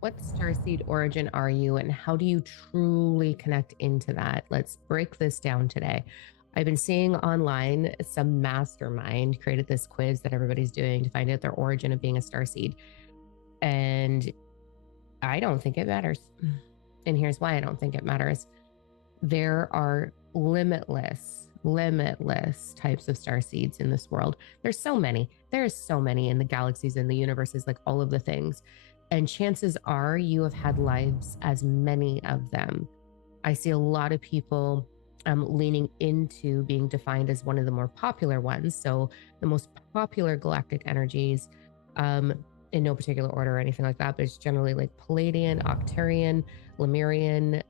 What starseed origin are you, and how do you truly connect into that? Let's break this down today. I've been seeing online some mastermind created this quiz that everybody's doing to find out their origin of being a starseed. And I don't think it matters. And here's why I don't think it matters. There are limitless types of star seeds in this world. There's so many. There's so many in the galaxies and the universes, like all of the things. And chances are you have had lives as many of them. I see a lot of people leaning into being defined as one of the more popular ones. So the most popular galactic energies, in no particular order or anything like that, but it's generally like Palladian, Octarian, Lemurian,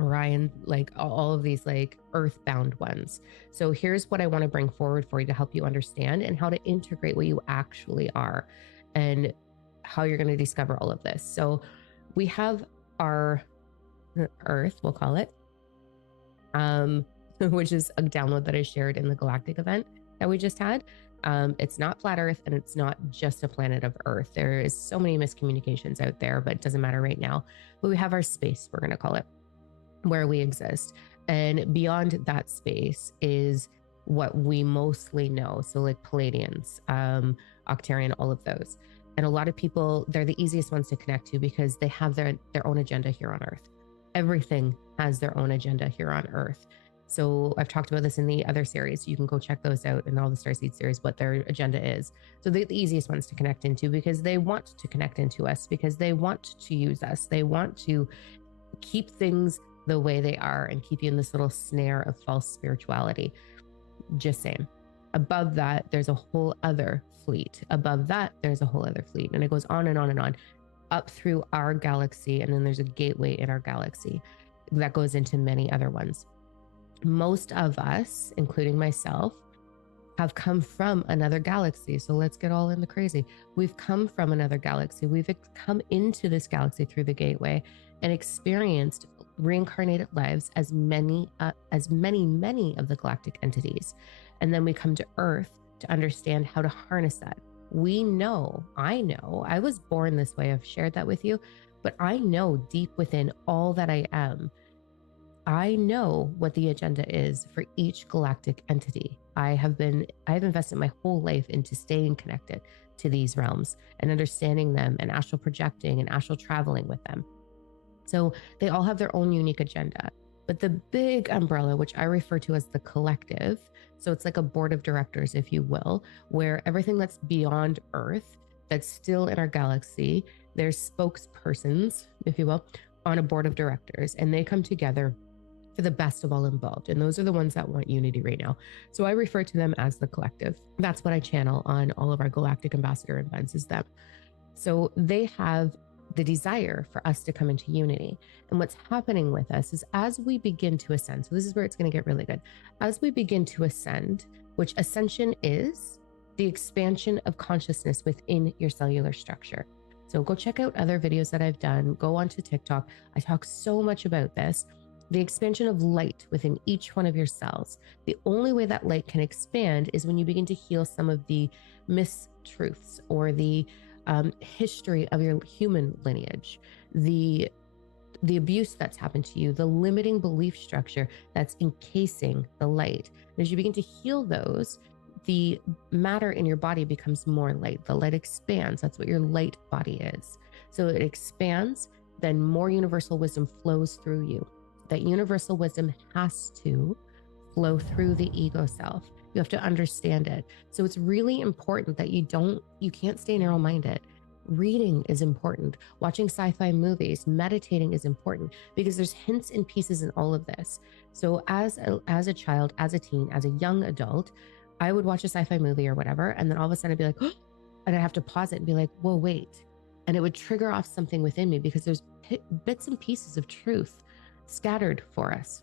Orion, like all of these like earthbound ones. So here's what I want to bring forward for you to help you understand and how to integrate what you actually are and how you're going to discover all of this. So we have our Earth, we'll call it, which is a download that I shared in the Galactic event that we just had. It's not flat Earth, and it's not just a planet of Earth. There is so many miscommunications out there, but it doesn't matter right now. But we have our space, we're going to call it, where we exist. And beyond that space is what we mostly know. So like Palladians, Octarian, all of those. And a lot of people, they're the easiest ones to connect to because they have their own agenda here on Earth. Everything has their own agenda here on Earth. So I've talked about this in the other series. You can go check those out in all the Starseed series, what their agenda is. So they're the easiest ones to connect into because they want to connect into us, because they want to use us. They want to keep things the way they are and keep you in this little snare of false spirituality. Just saying. Above that, there's a whole other fleet. Above that, there's a whole other fleet. And it goes on and on and on up through our galaxy. And then there's a gateway in our galaxy that goes into many other ones. Most of us, including myself, have come from another galaxy. So let's get all in the crazy. We've come from another galaxy. We've come into this galaxy through the gateway and experienced reincarnated lives as many of the galactic entities. And then we come to Earth to understand how to harness that. I know, I was born this way. I've shared that with you, but I know deep within all that I am, I know what the agenda is for each galactic entity. I have invested my whole life into staying connected to these realms and understanding them and astral projecting and astral traveling with them. So they all have their own unique agenda. But the big umbrella, which I refer to as the collective, so it's like a board of directors, if you will, where everything that's beyond Earth, that's still in our galaxy, there's spokespersons, if you will, on a board of directors, and they come together for the best of all involved. And those are the ones that want unity right now. So I refer to them as the collective. That's what I channel on all of our Galactic Ambassador events, is them. So they have the desire for us to come into unity. And what's happening with us is as we begin to ascend, so this is where it's going to get really good. As we begin to ascend, which ascension is the expansion of consciousness within your cellular structure. So go check out other videos that I've done. Go onto TikTok. I talk so much about this. The expansion of light within each one of your cells. The only way that light can expand is when you begin to heal some of the mistruths or the history of your human lineage, the abuse that's happened to you, the limiting belief structure that's encasing the light. And as you begin to heal those, the matter in your body becomes more light. The light expands. That's what your light body is. So it expands, then more universal wisdom flows through you. That universal wisdom has to flow through the ego self. You have to understand it. So it's really important that you can't stay narrow-minded. Reading is important. Watching sci-fi movies, meditating is important because there's hints and pieces in all of this. So as a child, as a teen, as a young adult, I would watch a sci-fi movie or whatever, and then all of a sudden I'd be like, oh, and I'd have to pause it and be like, whoa, wait. And it would trigger off something within me because there's bits and pieces of truth scattered for us,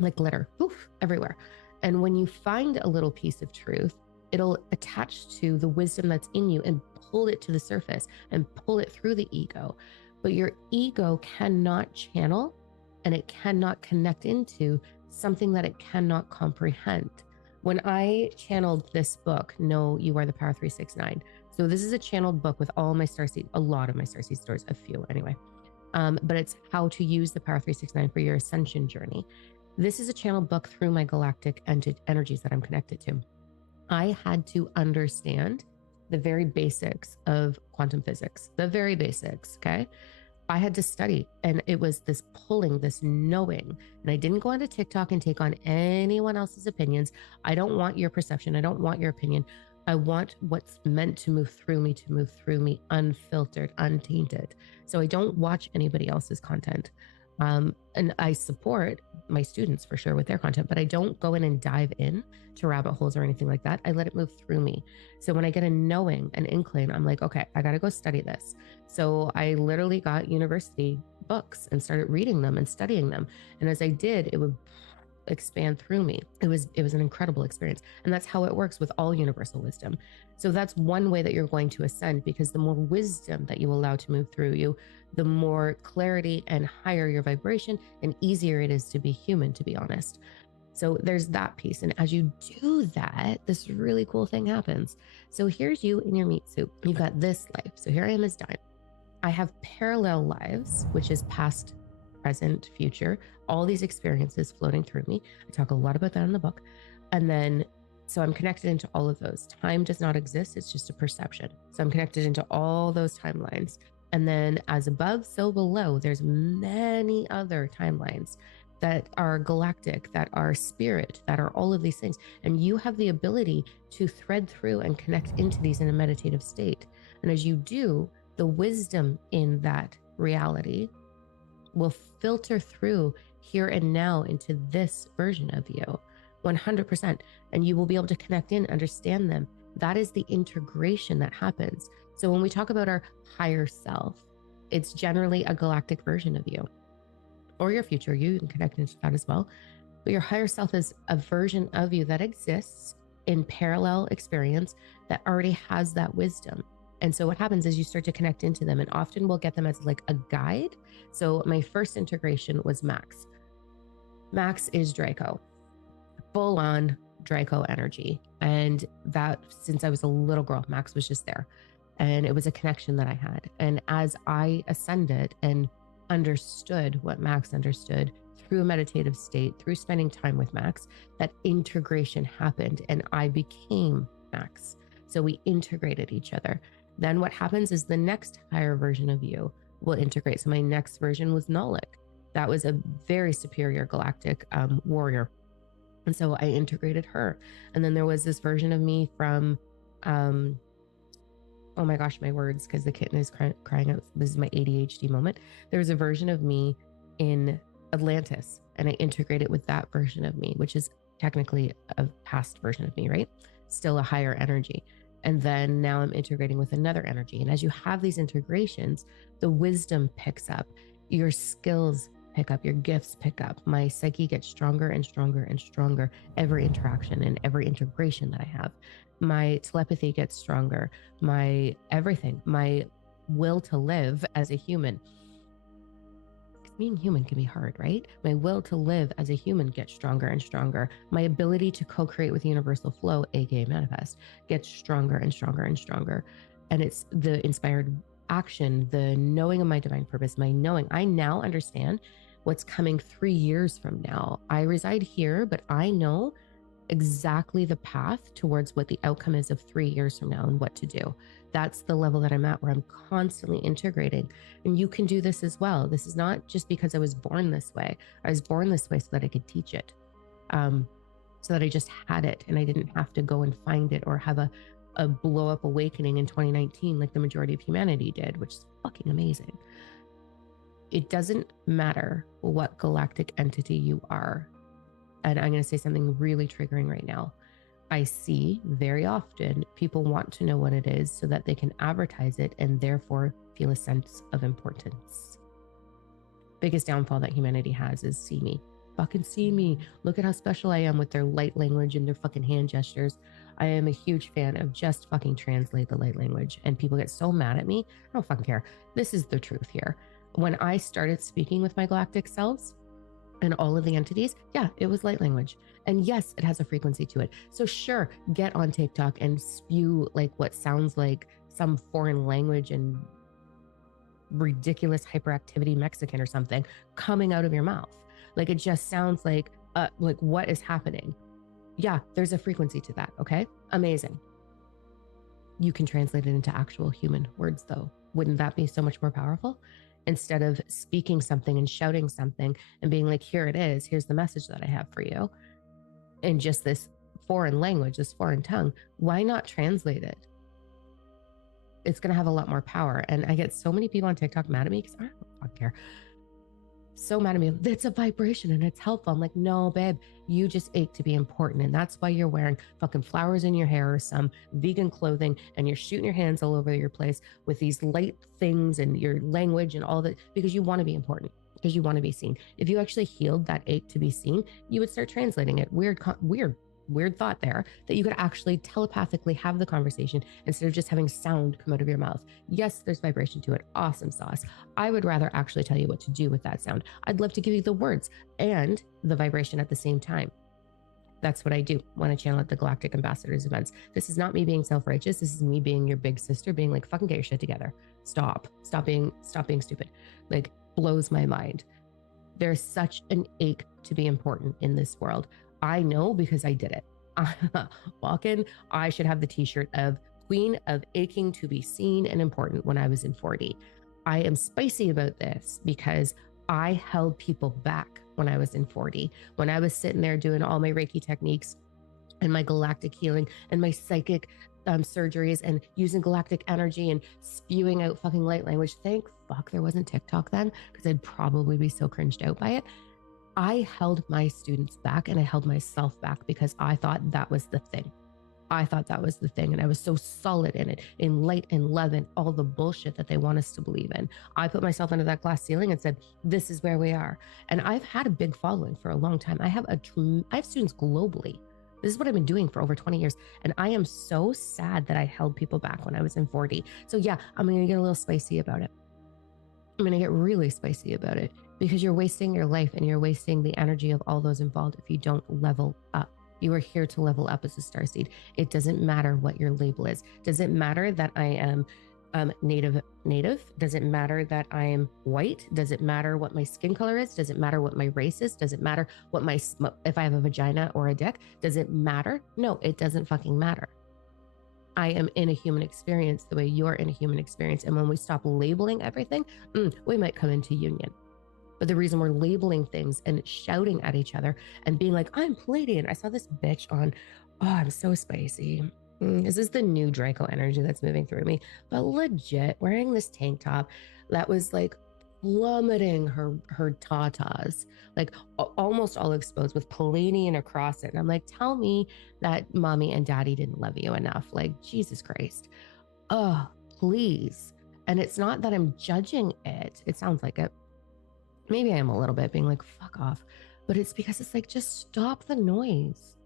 like glitter, poof, everywhere. And when you find a little piece of truth, it'll attach to the wisdom that's in you and pull it to the surface and pull it through the ego. But your ego cannot channel and it cannot connect into something that it cannot comprehend. When I channeled this book, No, You Are the Power 369, So this is a channeled book with all my Starseed, a lot of my Starseed stories, a few anyway. But it's how to use the Power 369 for your ascension journey. This is a channeled book through my galactic energies that I'm connected to. I had to understand the very basics of quantum physics, the very basics. Okay. I had to study, and it was this pulling, this knowing. And I didn't go onto TikTok and take on anyone else's opinions. I don't want your perception. I don't want your opinion. I want what's meant to move through me unfiltered, untainted. So I don't watch anybody else's content. And I support my students for sure with their content, but I don't go in and dive in to rabbit holes or anything like that. I let it move through me. So when I get a knowing, an inkling, I'm like, okay, I got to go study this. So I literally got university books and started reading them and studying them. And as I did, it would expand through me. It was an incredible experience. And that's how it works with all universal wisdom. So that's one way that you're going to ascend, because the more wisdom that you allow to move through you, the more clarity and higher your vibration, and easier it is to be human, to be honest. So there's that piece. And as you do that, this really cool thing happens. So here's you in your meat suit. You've got this life. So here I am as Diam. I have parallel lives, which is past, present, future, all these experiences floating through me. I talk a lot about that in the book. And then, so I'm connected into all of those. Time does not exist. It's just a perception. So I'm connected into all those timelines. And then as above, so below, there's many other timelines that are galactic, that are spirit, that are all of these things. And you have the ability to thread through and connect into these in a meditative state. And as you do, the wisdom in that reality will filter through here and now into this version of you 100%. And you will be able to connect in, understand them. That is the integration that happens. So when we talk about our higher self, it's generally a galactic version of you or your future you. You can connect into that as well. But your higher self is a version of you that exists in parallel experience that already has that wisdom. And so what happens is you start to connect into them, and often we'll get them as like a guide. So my first integration was Max. Max is Draco, full on Draco energy. And that, since I was a little girl, Max was just there. And it was a connection that I had. And as I ascended and understood what Max understood through a meditative state, through spending time with Max, that integration happened and I became Max. So we integrated each other. Then what happens is the next higher version of you will integrate. So my next version was Nolik. That was a very superior galactic warrior. And so I integrated her. And then there was this version of me from, oh my gosh, my words, because the kitten is crying out. This is my ADHD moment. There was a version of me in Atlantis, and I integrated with that version of me, which is technically a past version of me, right? Still a higher energy. And then now I'm integrating with another energy. And as you have these integrations, the wisdom picks up, your skills pick up, your gifts pick up. My psyche gets stronger and stronger and stronger every interaction and every integration that I have. My telepathy gets stronger, my everything, my will to live as a human. Being human can be hard, right? My will to live as a human gets stronger and stronger. My ability to co-create with universal flow, aka manifest, gets stronger and stronger and stronger. And it's the inspired action, the knowing of my divine purpose, my knowing. I now understand what's coming 3 years from now. I reside here, but I know exactly the path towards what the outcome is of 3 years from now and what to do. That's the level that I'm at, where I'm constantly integrating. And you can do this as well. This is not just because I was born this way. I was born this way so that I could teach it, so that I just had it and I didn't have to go and find it or have a blow up awakening in 2019 like the majority of humanity did, which is fucking amazing. It doesn't matter what galactic entity you are. And I'm going to say something really triggering right now. I see very often people want to know what it is so that they can advertise it and therefore feel a sense of importance. Biggest downfall that humanity has is see me. Fucking see me. Look at how special I am with their light language and their fucking hand gestures. I am a huge fan of just fucking translate the light language. And people get so mad at me. I don't fucking care. This is the truth here. When I started speaking with my galactic selves, and all of the entities, yeah, it was light language. And yes, it has a frequency to it. So sure, get on TikTok and spew like what sounds like some foreign language and ridiculous hyperactivity Mexican or something coming out of your mouth. Like, it just sounds like what is happening? Yeah, there's a frequency to that. Okay, amazing. You can translate it into actual human words, though. Wouldn't that be so much more powerful? Instead of speaking something and shouting something and being like, here it is, here's the message that I have for you, in just this foreign language, this foreign tongue, why not translate it? It's going to have a lot more power. And I get so many people on TikTok mad at me because I don't care. So mad at me. It's a vibration and it's helpful. I'm like, no, babe, you just ache to be important. And that's why you're wearing fucking flowers in your hair or some vegan clothing, and you're shooting your hands all over your place with these light things and your language and all that, because you want to be important, because you want to be seen. If you actually healed that ache to be seen, you would start translating it. Weird thought there, that you could actually telepathically have the conversation instead of just having sound come out of your mouth. Yes, there's vibration to it. Awesome sauce. I would rather actually tell you what to do with that sound. I'd love to give you the words and the vibration at the same time. That's what I do when I channel at the Galactic Ambassadors events. This is not me being self-righteous. This is me being your big sister, being like, fucking get your shit together. Stop being stupid. Like, blows my mind. There's such an ache to be important in this world. I know because I did it. Walk-in, I should have the t-shirt of Queen of Aching to be Seen and Important when I was in 40. I am spicy about this because I held people back when I was in 40. When I was sitting there doing all my Reiki techniques and my galactic healing and my psychic surgeries and using galactic energy and spewing out fucking light language. Thank fuck there wasn't TikTok then, because I'd probably be so cringed out by it. I held my students back and I held myself back because I thought that was the thing. And I was so solid in it, in light and love and all the bullshit that they want us to believe in. I put myself under that glass ceiling and said, this is where we are. And I've had a big following for a long time. I have students globally. This is what I've been doing for over 20 years. And I am so sad that I held people back when I was in 40. So yeah, I'm going to get a little spicy about it. I'm going to get really spicy about it, because you're wasting your life and you're wasting the energy of all those involved if you don't level up. You are here to level up as a starseed. It doesn't matter what your label is. Does it matter that I am native? Does it matter that I am white? Does it matter what my skin color is? Does it matter what my race is? Does it matter what if I have a vagina or a dick? Does it matter? No, it doesn't fucking matter. I am in a human experience the way you're in a human experience. And when we stop labeling everything, we might come into union. But the reason we're labeling things and shouting at each other and being like, I'm Palladian. I saw this bitch on, I'm so spicy. This is the new Draco energy that's moving through me. But legit, wearing this tank top that was like plummeting her tatas, like almost all exposed with Palladian across it. And I'm like, tell me that mommy and daddy didn't love you enough. Like, Jesus Christ. Oh, please. And it's not that I'm judging it. It sounds like it. Maybe I am a little bit, being like, fuck off. But it's because it's like, just stop the noise.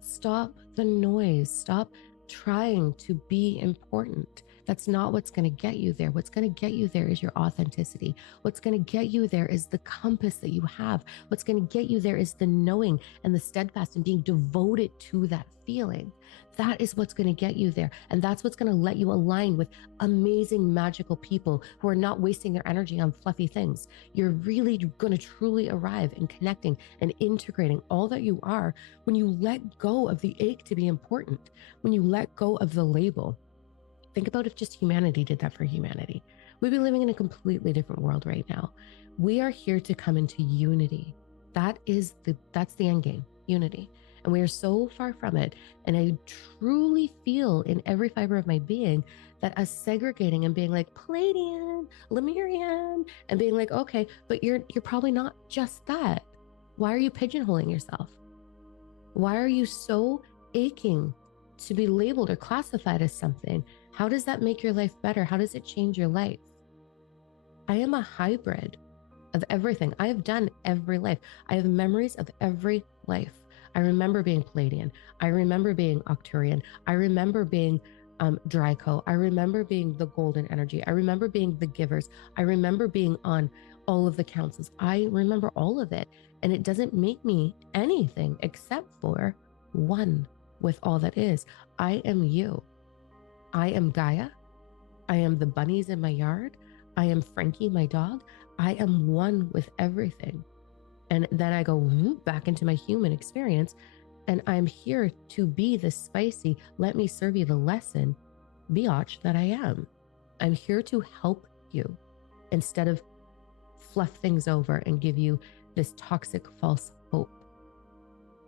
Stop the noise. Stop trying to be important. That's not what's going to get you there. What's going to get you there is your authenticity. What's going to get you there is the compass that you have. What's going to get you there is the knowing and the steadfast and being devoted to that feeling. That is what's going to get you there. And that's what's going to let you align with amazing, magical people who are not wasting their energy on fluffy things. You're really going to truly arrive in connecting and integrating all that you are when you let go of the ache to be important, when you let go of the label. Think about if just humanity did that for humanity. We'd be living in a completely different world right now. We are here to come into unity. That's the end game, unity. And we are so far from it. And I truly feel in every fiber of my being that us segregating and being like Palladian, Lemurian, and being like, okay, but you're probably not just that. Why are you pigeonholing yourself? Why are you so aching to be labeled or classified as something? How does that make your life better? How does it change your life? I am a hybrid of everything. I have done every life. I have memories of every life. I remember being Palladian. I remember being Octurian. I remember being Draco. I remember being the golden energy. I remember being the givers. I remember being on all of the councils. I remember all of it. And it doesn't make me anything except for one with all that is. I am you. I am Gaia. I am the bunnies in my yard. I am Frankie, my dog. I am one with everything. And then I go whoop, back into my human experience. And I'm here to be the spicy, let me serve you the lesson, biatch that I am. I'm here to help you instead of fluff things over and give you this toxic false hope.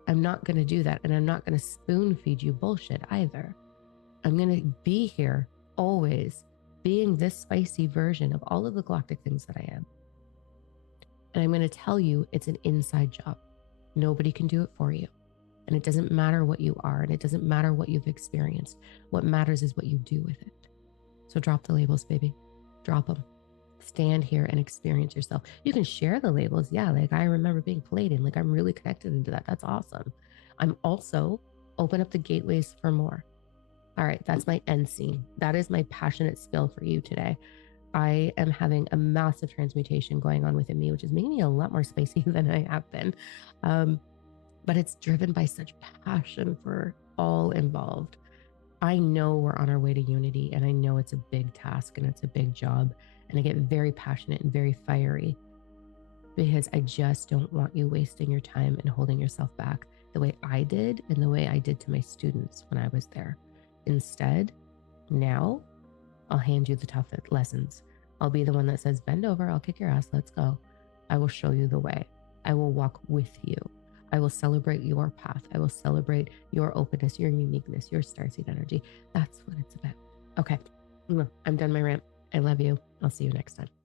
I'm not going to do that. And I'm not going to spoon feed you bullshit either. I'm going to be here always being this spicy version of all of the galactic things that I am. And I'm going to tell you it's an inside job. Nobody can do it for you. And it doesn't matter what you are, and it doesn't matter what you've experienced. What matters is what you do with it. So drop the labels, baby. Drop them. Stand here and experience yourself. You can share the labels. Yeah, like I remember being Palladian. Like I'm really connected into that. That's awesome. I'm also open up the gateways for more. All right, that's my end scene. That is my passionate spill for you today. I am having a massive transmutation going on within me, which is making me a lot more spicy than I have been. But it's driven by such passion for all involved. I know we're on our way to unity, and I know it's a big task and it's a big job. And I get very passionate and very fiery because I just don't want you wasting your time and holding yourself back the way I did and the way I did to my students when I was there. Instead, now I'll hand you the tough lessons. I'll be the one that says, bend over, I'll kick your ass, let's go. I will show you the way. I will walk with you. I will celebrate your path. I will celebrate your openness, your uniqueness, your starseed energy. That's what it's about. Okay, I'm done my rant. I love you. I'll see you next time.